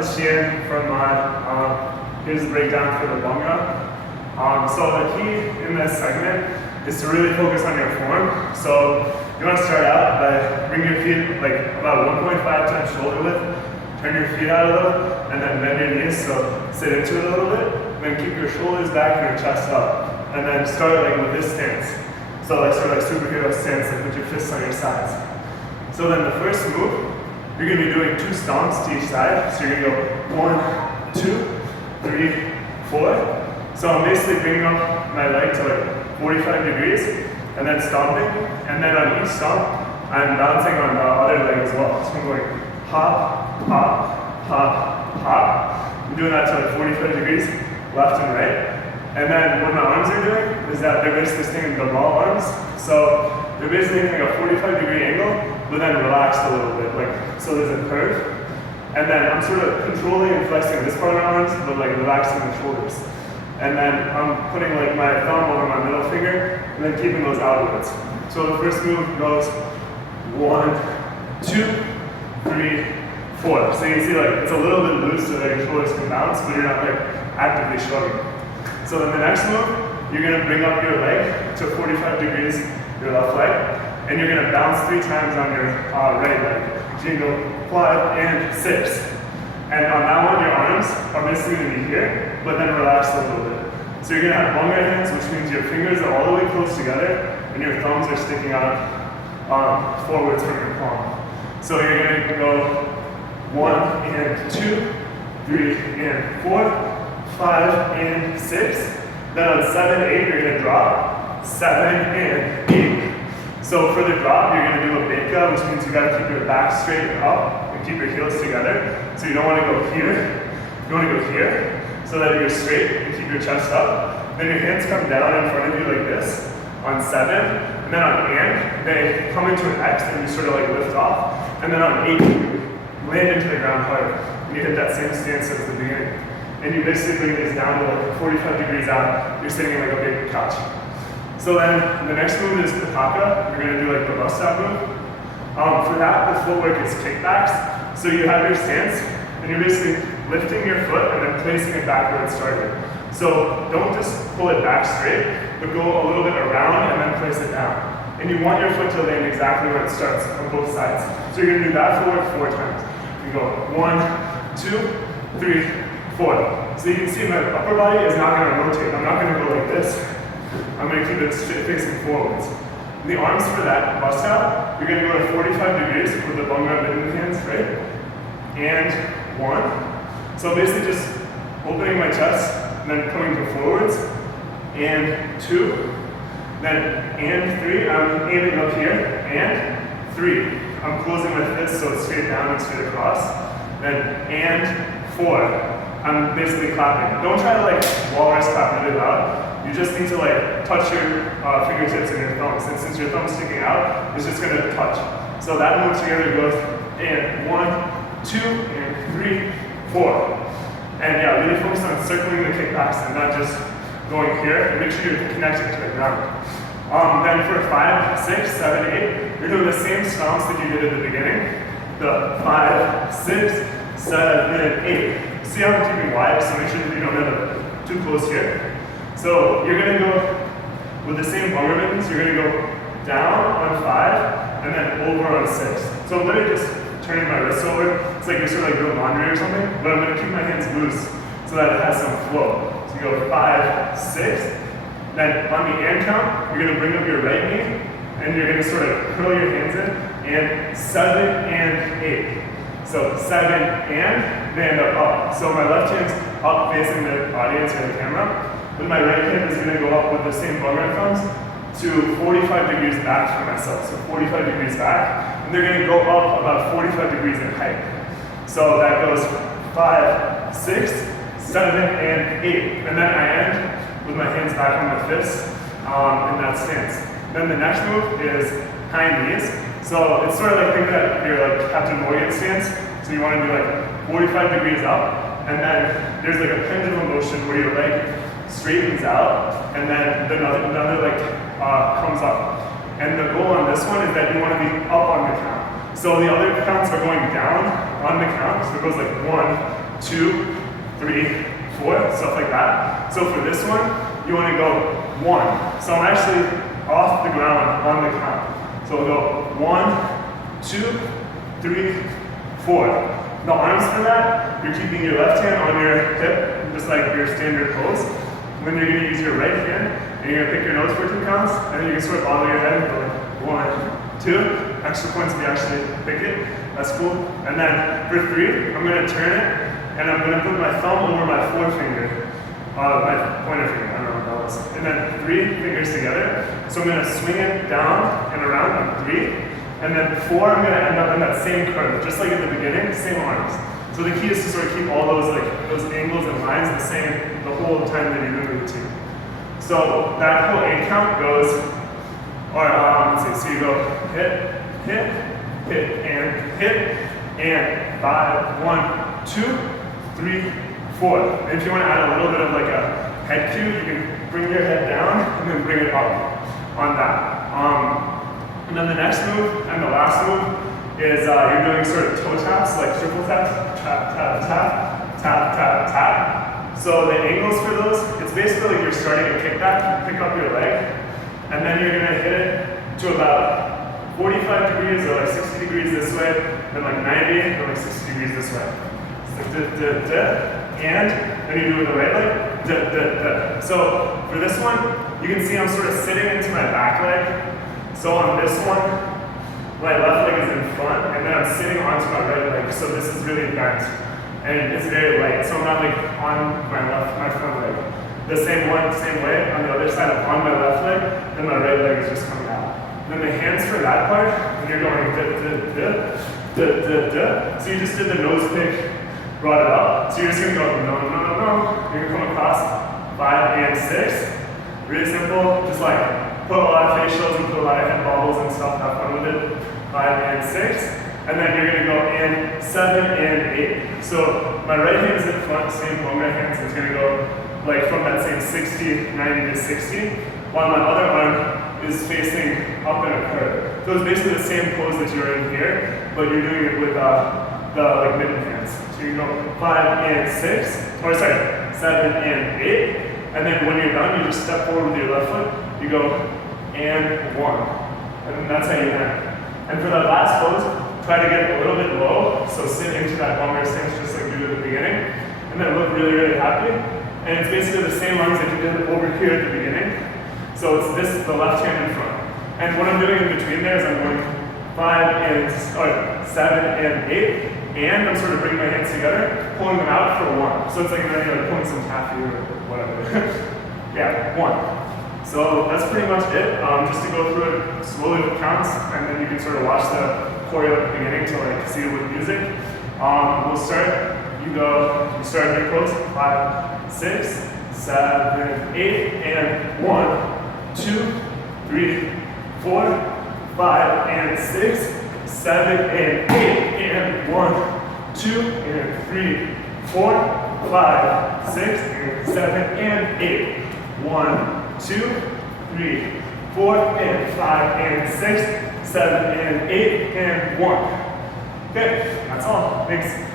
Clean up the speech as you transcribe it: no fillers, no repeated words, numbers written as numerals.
this Sheehan from here's the breakdown for the bunga. So the key in this segment is to really focus on your form. So you want to start out by bring your feet like about 1.5 times shoulder width, turn your feet out a little, and then bend your knees, so sit into it a little bit, and then keep your shoulders back and your chest up. And then start like with this stance. So like sort of like superhero stance, like with your fists on your sides. So then the first move, you're gonna be doing 2 stomps to each side. So you're gonna go 1, 2, 3, 4. So I'm basically bringing up my leg to like 45 degrees and then stomping. And then on each stomp, I'm bouncing on the other leg as well. So I'm going hop, hop, hop, hop. I'm doing that to like 45 degrees, left and right. And then what my arms are doing is that they're basically staying in the ball arms. So they're basically hitting a 45-degree angle, but then relaxed a little bit, like, so there's a curve. And then I'm sort of controlling and flexing this part of my arms, but like relaxing the shoulders. And then I'm putting like my thumb over my middle finger, and then keeping those outwards. So the first move goes 1, 2, 3, 4. So you can see like it's a little bit loose so that your shoulders can bounce, but you're not like actively shrugging. So then the next move, you're gonna bring up your leg to 45 degrees, your left leg, and you're gonna bounce 3 times on your right leg. Jingle, 5, and 6. And on that one, your arms are basically gonna be here, but then relaxed a little bit. So you're gonna have bunga hands, which means your fingers are all the way close together, and your thumbs are sticking out forwards from your palm. So you're gonna go 1 and 2, 3 and 4, 5 and 6. Then on 7, 8, you're gonna drop 7 and 8. So for the drop, you're gonna do a beka, which means you gotta keep your back straight up and keep your heels together. So you don't wanna go here, you wanna go here, so that you're straight and keep your chest up. Then your hands come down in front of you like this on 7, and then on and, they come into an X and you sort of like lift off. And then on 8, you land into the ground hard, and you hit that same stance as the beginning. And you basically bring these down to like 45 degrees out, you're sitting in like a big couch. So then the next move is the kaka. You're gonna do like the bust out move. For that, the footwork is kickbacks. So you have your stance, and you're basically lifting your foot and then placing it back where it started. So don't just pull it back straight, but go a little bit around and then place it down. And you want your foot to land exactly where it starts on both sides. So you're gonna do that footwork 4 times. You go 1, 2, 3, 4. So you can see my upper body is not going to rotate. I'm not going to go like this. I'm going to keep it straight facing forwards. And the arms for that bust out, you're going to go to 45 degrees with the bunga midden hands, right? And 1. So basically just opening my chest and then coming to forwards. And 2. Then and 3. I'm aiming up here. And 3. I'm closing my fist so it's straight down and straight across. Then and 4. I'm basically clapping. Don't try to like walrus clap really loud. You just need to like touch your fingertips and your thumbs. And since your thumb's sticking out, it's just gonna touch. So that move together goes and 1, 2, and 3, 4. And yeah, really focus on circling the kickbacks and not just going here. And make sure you're connected to the ground. Then for 5, 6, 7, 8, you're doing the same stomps that you did at the beginning. The 5, 6, 7, and 8. See how I'm keeping wide, so make sure that you don't end up too close here. So you're gonna go with the same bunga mittens, you're gonna go down on 5 and then over on 6. So I'm literally just turning my wrists over. It's like you're sort of like doing laundry or something, but I'm gonna keep my hands loose so that it has some flow. So you go 5, 6, then on the and count, you're gonna bring up your right knee and you're gonna sort of curl your hands in, and 7 and 8. So 7 and then up. So my left hand's up facing the audience or the camera. Then my right hand is gonna go up with the same bunga thumbs to 45 degrees back for myself. So 45 degrees back. And they're gonna go up about 45 degrees in height. So that goes 5, 6, 7, and 8. And then I end with my hands back on the fists in that stance. Then the next move is hind knees. So it's sort of like, think that you're like Captain Morgan stance. So you want to do like 45 degrees up, and then there's like a pendulum motion where your leg straightens out, and then another leg comes up. And the goal on this one is that you want to be up on the count. So the other counts are going down on the count. So it goes like 1, 2, 3, 4, stuff like that. So for this one, you want to go 1. So I'm actually off the ground on the count. So we'll go 1, 2, 3, 4. The arms for that, you're keeping your left hand on your hip, just like your standard pose. And then you're going to use your right hand, and you're going to pick your nose for 2 counts, and then you can sort of bobble your head and go like 1, 2. Extra points if you actually pick it. That's cool. And then for 3, I'm going to turn it, and I'm going to put my thumb over my forefinger, my pointer finger, I don't know what that was. And then 3 fingers together. So I'm going to swing it down and around on 3. And then 4, I'm going to end up in that same curve, just like in the beginning, same arms. So the key is to sort of keep all those those angles and lines the same the whole time that you're doing the routine. So that whole 8 count goes, or let's see, so you go hit, hit, hit, and 5, 1, 2, 3, 4. And if you want to add a little bit of like a head cue, you can bring your head down and then bring it up on that. And then the next move and the last move is you're doing sort of toe taps, like triple taps, tap, tap, tap, tap, tap, tap. So the angles for those, it's basically like you're starting a kickback, you pick up your leg, and then you're gonna hit it to about 45 degrees or like 60 degrees this way, then like 90 or like 60 degrees this way. So and then you do it with the right leg, So for this one, you can see I'm sort of sitting into my back leg. So on this one, my left leg is in front, and then I'm sitting onto my right leg. So this is really bent, and it's very light. So I'm not like on my front leg. The same way on the other side, I'm on my left leg, and my right leg is just coming out. And then the hands for that part, when you're going So you just did the nose pick, brought it up. So you're just gonna go no, no, no, no. You're gonna come across 5 and 6. Really simple, just like put a lot of facials and put a lot of head bobbles and stuff, have fun with it. 5 and 6. And then you're gonna go in 7 and 8. So my right hand is in front, same longer hands, it's gonna go like from that same 60, 90 to 60, while my other arm is facing up in a curve. So it's basically the same pose that you're in here, but you're doing it with the like mitten hands. So you go 5 and 6, or sorry, 7 and 8. And then when you're done, you just step forward with your left foot, you go and 1. And then that's how you end. And for that last pose, try to get a little bit low, so sit into that longer stance just like you did at the beginning, and then look really, really happy. And it's basically the same arms that you did over here at the beginning. So it's this, the left hand in front. And what I'm doing in between there is I'm going 7 and 8, and I'm sort of bringing my hands together, pulling them out for 1. So it's like you're like pulling some taffy or whatever. Yeah, 1. So that's pretty much it. Just to go through it slowly with counts, and then you can sort of watch the choreo at the beginning to like see it with music. We'll start. You start your pose. 5, 6, 7, 8, and 1, 2, 3, 4, 5, and 6, 7, and 8, and 1, 2, and 3, 4, 5, 6, and 7, and 8. 1, 2, 3, 4, and 5, and 6, 7, and 8, and 1. Okay, that's all. Thanks.